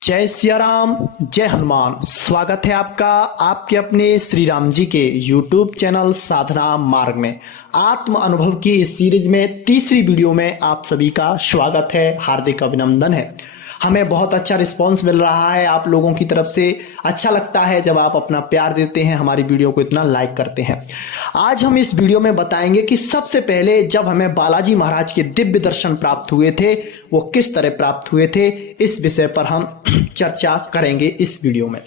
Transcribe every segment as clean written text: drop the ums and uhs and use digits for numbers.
जय सिया राम, जय हनुमान। स्वागत है आपका आपके अपने श्री राम जी के YouTube चैनल साधना मार्ग में। आत्म अनुभव की इस सीरीज में तीसरी वीडियो में आप सभी का स्वागत है, हार्दिक अभिनंदन है। हमें बहुत अच्छा रिस्पांस मिल रहा है आप लोगों की तरफ से। अच्छा लगता है जब आप अपना प्यार देते हैं, हमारी वीडियो को इतना लाइक करते हैं। आज हम इस वीडियो में बताएंगे कि सबसे पहले जब हमें बालाजी महाराज के दिव्य दर्शन प्राप्त हुए थे वो किस तरह प्राप्त हुए थे, इस विषय पर हम चर्चा करेंगे इस वीडियो में।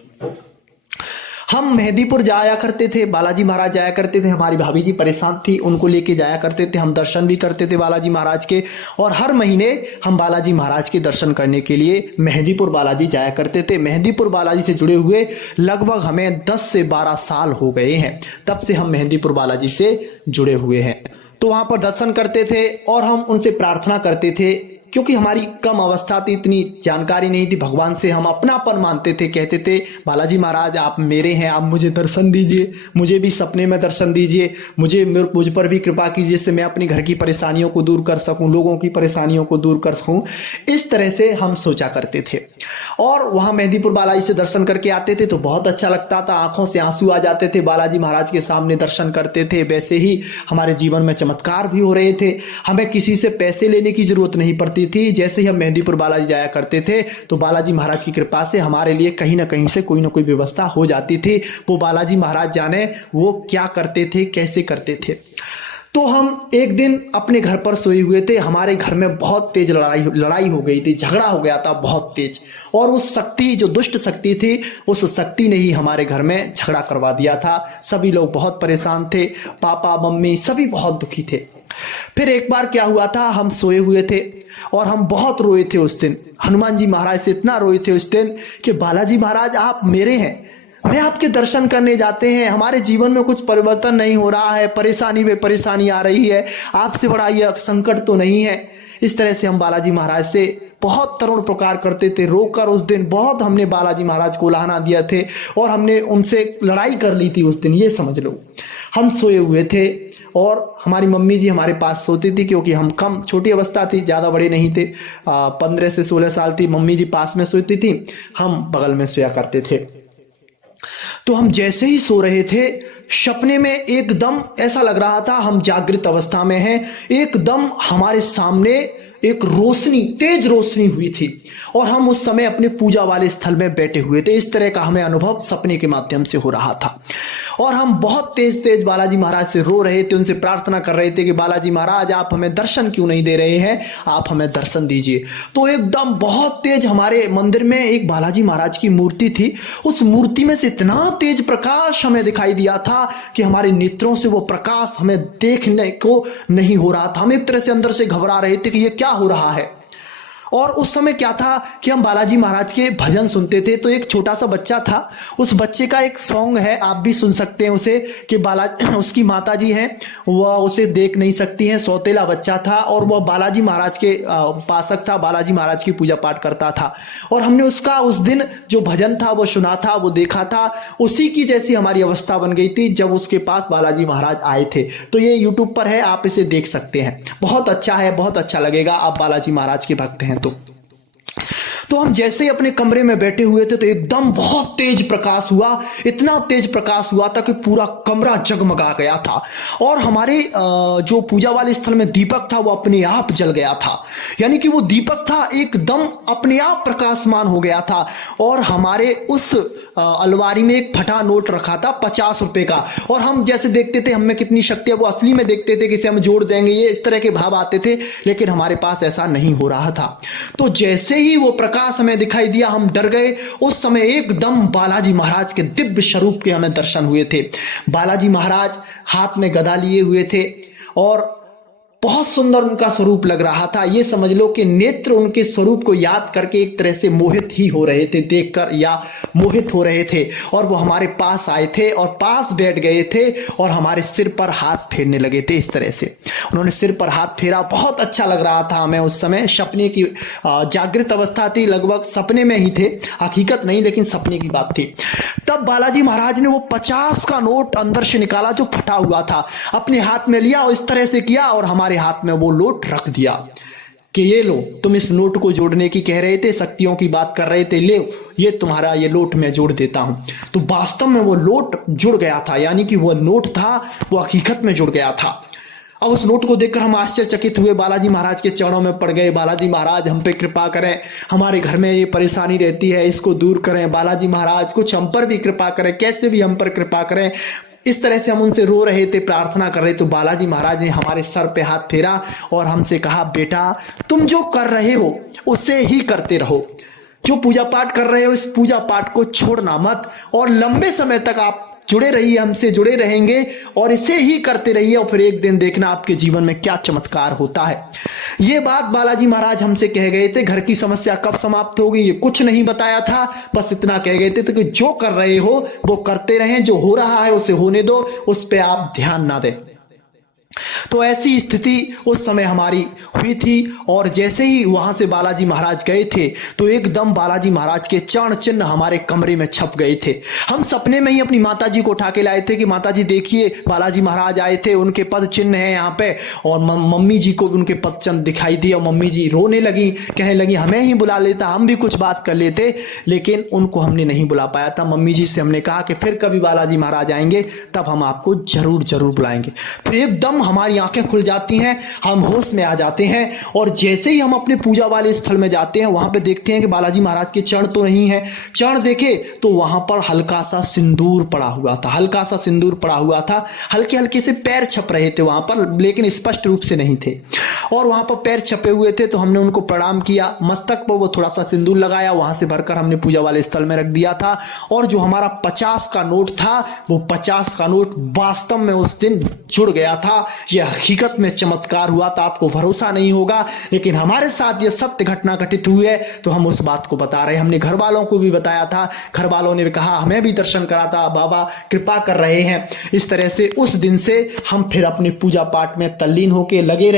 हम मेहंदीपुर जाया करते थे, बालाजी महाराज जाया करते थे। हमारी भाभी जी परेशान थी, उनको लेके जाया करते थे। हम दर्शन भी करते थे बालाजी महाराज के, और हर महीने हम बालाजी महाराज के दर्शन करने के लिए मेहंदीपुर बालाजी जाया करते थे। मेहंदीपुर बालाजी से जुड़े हुए लगभग हमें 10 से 12 साल हो गए हैं। तब से हम मेहंदीपुर बालाजी से जुड़े हुए हैं। तो वहां पर दर्शन करते थे और हम उनसे प्रार्थना करते थे, क्योंकि हमारी कम अवस्था थी, इतनी जानकारी नहीं थी। भगवान से हम अपनापन मानते थे, कहते थे बालाजी महाराज आप मेरे हैं, आप मुझे दर्शन दीजिए, मुझे भी सपने में दर्शन दीजिए, मुझ पर भी कृपा कीजिए, जिससे मैं अपनी घर की परेशानियों को दूर कर सकूं, लोगों की परेशानियों को दूर कर सकूं। इस तरह से हम सोचा करते थे। और वहां मेहंदीपुर बालाजी से दर्शन करके आते थे तो बहुत अच्छा लगता था, आंखों से आंसू आ जाते थे। बालाजी महाराज के सामने दर्शन करते थे, वैसे ही हमारे जीवन में चमत्कार भी हो रहे थे। हमें किसी से पैसे लेने की जरूरत नहीं पड़ती थी। जैसे ही हम मेहंदीपुर बालाजी जाया करते थे तो बालाजी महाराज की कृपा से हमारे लिए कहीं ना कहीं से कोई ना कोई व्यवस्था हो जाती थी। वो बालाजी महाराज जाने वो क्या करते थे, कैसे करते थे। तो हम एक दिन अपने घर पर सोए हुए थे। हमारे घर में बहुत तेज लड़ाई हो गई थी, झगड़ा हो गया था बहुत तेज। और उस शक्ति, जो दुष्ट शक्ति थी, उस शक्ति ने ही हमारे घर में झगड़ा करवा दिया था। सभी लोग बहुत परेशान थे, पापा मम्मी सभी बहुत दुखी थे। फिर एक बार क्या हुआ था, हम सोए हुए थे और हम बहुत रोए थे उस दिन। हनुमान जी महाराज से इतना रोए थे उस दिन कि बालाजी महाराज आप मेरे हैं, मैं आपके दर्शन करने जाते हैं, हमारे जीवन में कुछ परिवर्तन नहीं हो रहा है, परेशानी में परेशानी आ रही है, आपसे बड़ा यह संकट तो नहीं है। इस तरह से हम बालाजी महाराज से बहुत तरुण प्रकार करते थे। रोकर उस दिन बहुत हमने बालाजी महाराज को उलाहना दिया थे और हमने उनसे लड़ाई कर ली थी उस दिन, ये समझ लो। हम सोए हुए थे और हमारी मम्मी जी हमारे पास सोती थी, क्योंकि हम कम छोटी अवस्था थी, ज़्यादा बड़े नहीं थे, 15 से 16 साल थी। मम्मी जी पास में सोती थी, हम बगल में सोया करते थे। तो हम जैसे ही सो रहे थे, सपने में एकदम ऐसा लग रहा था हम जागृत अवस्था में हैं। एकदम हमारे सामने एक रोशनी, तेज रोशनी हुई थी और हम उस समय अपने पूजा वाले स्थल में बैठे हुए थे। इस तरह का हमें अनुभव सपने के माध्यम से हो रहा था। और हम बहुत तेज तेज बालाजी महाराज से रो रहे थे, उनसे प्रार्थना कर रहे थे कि बालाजी महाराज आप हमें दर्शन क्यों नहीं दे रहे हैं, आप हमें दर्शन दीजिए। तो एकदम बहुत तेज हमारे मंदिर में एक बालाजी महाराज की मूर्ति थी। उस मूर्ति में से इतना तेज प्रकाश हमें दिखाई दिया था कि हमारे नेत्रों से वो प्रकाश हमें देखने को नहीं हो रहा था। हम एक तरह से अंदर से घबरा रहे थे कि ये क्या हो रहा है। और उस समय क्या था कि हम बालाजी महाराज के भजन सुनते थे। तो एक छोटा सा बच्चा था, उस बच्चे का एक सॉन्ग है, आप भी सुन सकते हैं उसे, कि उसकी माता जी हैं, वह उसे देख नहीं सकती हैं। सौतेला बच्चा था और वह बालाजी महाराज के उपासक था, बालाजी महाराज की पूजा पाठ करता था। और हमने उसका उस दिन जो भजन था वो सुना था, वो देखा था। उसी की जैसी हमारी अवस्था बन गई थी जब उसके पास बालाजी महाराज आए थे। तो ये यूट्यूब पर है, आप इसे देख सकते हैं। बहुत अच्छा है, बहुत अच्छा लगेगा, आप बालाजी महाराज के भक्त हैं तो हम जैसे ही अपने कमरे में बैठे हुए थे तो एकदम बहुत तेज प्रकाश हुआ। इतना तेज प्रकाश हुआ था कि पूरा कमरा जगमगा गया था। और हमारे जो पूजा वाले स्थल में दीपक था वो अपने आप जल गया था, यानी कि वो दीपक था एकदम अपने आप प्रकाशमान हो गया था। और हमारे उस अलमारी में एक फटा नोट रखा था 50 रुपए का। और हम जैसे देखते थे हमें कितनी शक्ति है, वो असली में देखते थे कि इसे हम जोड़ देंगे, ये इस तरह के भाव आते थे। लेकिन हमारे पास ऐसा नहीं हो रहा था। तो जैसे ही वो प्रकाश हमें दिखाई दिया हम डर गए। उस समय एकदम बालाजी महाराज के दिव्य स्वरूप के हमें दर्शन हुए थे। बालाजी महाराज हाथ में गदा लिए हुए थे और बहुत सुंदर उनका स्वरूप लग रहा था। ये समझ लो कि नेत्र उनके स्वरूप को याद करके एक तरह से मोहित ही हो रहे थे, देखकर या मोहित हो रहे थे। और वो हमारे पास आए थे और पास बैठ गए थे और हमारे सिर पर हाथ फेरने लगे थे। इस तरह से उन्होंने सिर पर हाथ फेरा, बहुत अच्छा लग रहा था हमें उस समय। सपने की जागृत अवस्था थी, लगभग सपने में ही थे, हकीकत नहीं, लेकिन सपने की बात थी। तब बालाजी महाराज ने वो 50 का नोट अंदर से निकाला जो फटा हुआ था, अपने हाथ में लिया और इस तरह से किया और हमारे हाथ में वो नोट रख दिया। कि ये लो, तुम इस नोट को जोड़ने की कह रहे थे, शक्तियों की बात कर रहे थे, ले ये तुम्हारा ये नोट मैं जोड़ देता हूं। तो वास्तव में वो नोट जुड़ गया था, यानी कि वो नोट था वो हकीकत में जुड़ गया था। अब उस नोट को देखकर हम आश्चर्यचकित हुए, बालाजी महाराज के चरणों में पड़ गए। बालाजी महाराज हम पे कृपा करें, हमारे घर में ये परेशानी रहती है, इसको दूर करें। बालाजी महाराज कुछ हम पर भी कृपा करें, कैसे भी हम पर कृपा करें। इस तरह से हम उनसे रो रहे थे, प्रार्थना कर रहे। तो बालाजी महाराज ने हमारे सर पे हाथ फेरा और हमसे कहा, बेटा तुम जो कर रहे हो उसे ही करते रहो, जो पूजा पाठ कर रहे हो इस पूजा पाठ को छोड़ना मत, और लंबे समय तक आप जुड़े रहिए, हमसे जुड़े रहेंगे और इसे ही करते रहिए, और फिर एक दिन देखना आपके जीवन में क्या चमत्कार होता है। ये बात बालाजी महाराज हमसे कह गए थे। घर की समस्या कब समाप्त होगी ये कुछ नहीं बताया था, बस इतना कह गए थे कि जो कर रहे हो वो करते रहें, जो हो रहा है उसे होने दो, उस पर आप ध्यान ना दें। तो ऐसी स्थिति उस समय हमारी हुई थी। और जैसे ही वहां से बालाजी महाराज गए थे तो एकदम बालाजी महाराज के चरण चिन्ह हमारे कमरे में छप गए थे। हम सपने में ही अपनी माताजी को उठा के लाए थे कि माताजी देखिए बालाजी महाराज आए थे, उनके पद चिन्ह है यहाँ पे। और मम्मी जी को उनके पद चिन्ह दिखाई दिए और मम्मी जी रोने लगी, कहने लगी हमें ही बुला लेता, हम भी कुछ बात कर लेते, लेकिन उनको हमने नहीं बुला पाया था। मम्मी जी से हमने कहा कि फिर कभी बालाजी महाराज आएंगे तब हम आपको जरूर जरूर बुलाएंगे। फिर एकदम हमारी आंखें खुल जाती हैं, हम होश में आ जाते हैं। और जैसे ही हम अपने पूजा वाले स्थल में जाते हैं वहां पे देखते हैं कि बालाजी महाराज के चरण तो नहीं है। चरण देखे तो वहां पर हल्का सा सिंदूर पड़ा हुआ था, हल्का सा सिंदूर पड़ा हुआ था, हल्के हल्के से पैर छप रहे थे वहां पर, लेकिन स्पष्ट रूप से नहीं थे। और वहां पर पैर छपे हुए थे तो हमने उनको प्रणाम किया, मस्तक पर वो थोड़ा सा सिंदूर लगाया, वहां से भरकर हमने पूजा वाले स्थल में रख दिया था। और जो हमारा 50 का नोट था वो 50 का नोट वास्तव में उस दिन जुड़ गया था। यह हकीकत में चमत्कार हुआ था, आपको भरोसा नहीं होगा, लेकिन हमारे साथ यह सत्य घटना घटित हुई है तो हम उस बात को बता रहे हैं। हमने घर वालों को भी बताया था, घर वालों ने भी कहा हमें भी दर्शन करा था, बाबा कृपा कर रहे हैं। इस तरह से उस दिन से हम फिर अपनी पूजा पाठ में तल्लीन होकर लगे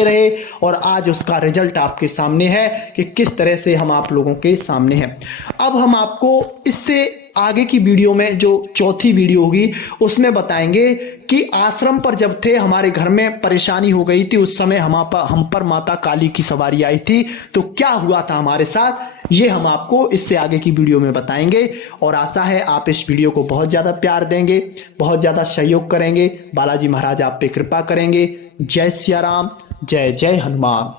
रहे और आज उसका रिजल्ट आपके सामने है कि किस तरह से हम आप लोगों के सामने हैं। अब हम आपको इससे आगे की वीडियो में जो चौथी वीडियो होगी उसमें बताएंगे कि आश्रम पर जब थे हमारे घर में परेशानी हो गई थी, उस समय हम पर माता काली की सवारी आई थी, तो क्या हुआ था हमारे साथ ये हम आपको इससे आगे की वीडियो में बताएंगे। और आशा है आप इस वीडियो को बहुत ज्यादा प्यार देंगे, बहुत ज्यादा सहयोग करेंगे, बालाजी महाराज आप पे कृपा करेंगे। जय सिया राम, जय जय हनुमान।